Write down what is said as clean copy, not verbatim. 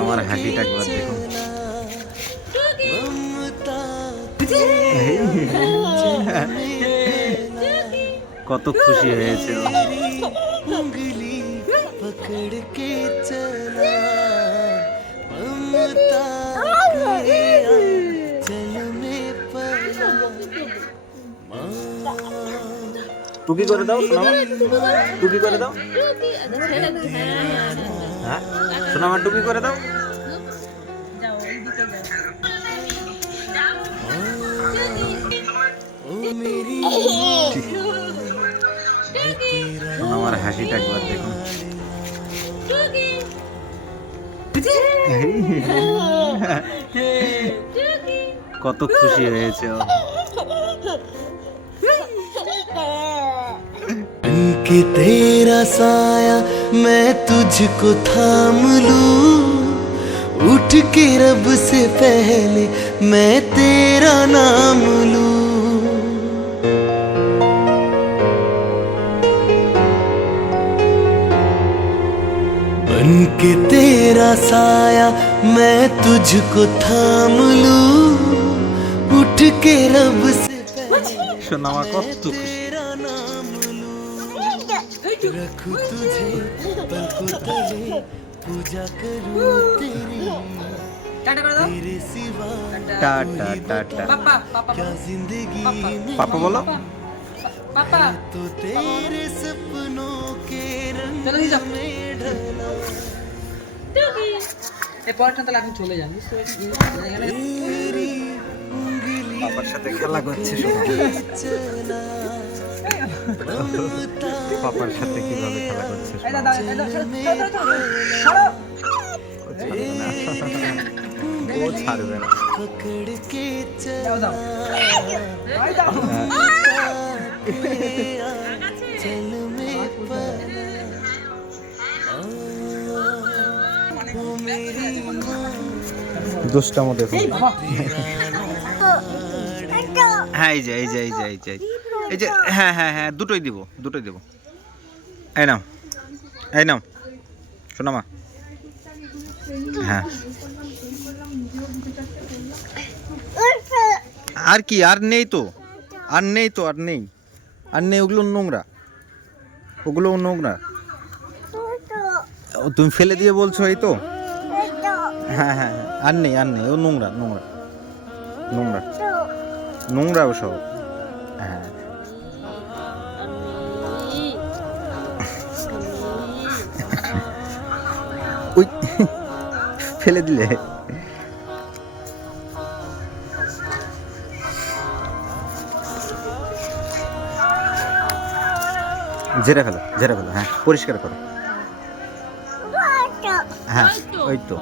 আমার হাসিটা একবার দেখুন। কত খুশি হয়েছে ও। টুকি করে দাও সোনামা, টুকি করে দাও। হ্যাঁ সোনামা টুকি করে দাও। সোনামার হাসিটা একবার দেখুন। কত খুশি হয়েছে ও। कि तेरा साया मैं तुझको थाम लूं, उठ के रब से पहले मैं तेरा नाम लूं। बन के तेरा साया मैं तुझको थाम लूं, उठ के रब से पहले সোনামা কত খুশি। रखूं तुझे पलकों तले, पूजा करूं तेरी, तेरे सिवा टाटा टाटा क्या जिंदगी में पापा बोलो। तो तेरे सपनों के रंग में ढला। চলে যান तेरी उंगली বাবার সাথে খেলা করছে সোনামা। পাপার সাথে কিভাবে খেলা করছে সোনামা। ও ছাড়বে না। पकड़ के चला चल में पला। ओ मेरी দুষ্টামো দেখুন। হ্যাঁ এই যে এই যে এই যে এই যে এই যে হ্যাঁ হ্যাঁ হ্যাঁ দুটোই দিব, দুটোই দিব। এই নাও, এই নাও সোনামা। হ্যাঁ আর কি, আর নেই তো, আর নেই তো, আর নেই, আর নেই। ওগুলো নোংরা, ওগুলো নোংরা। ও তুমি ফেলে দিয়ে বলছো এই তো। হ্যাঁ হ্যাঁ আর নেই, আর নেই। ও নোংরা নোংরা নোংরা নোংরা ও সব। হ্যাঁ ওই ফেলে দিলে। ঝেড়ে ফেলো, ঝেড়ে ফেলো। হ্যাঁ পরিষ্কার করো। হ্যাঁ ওই তো।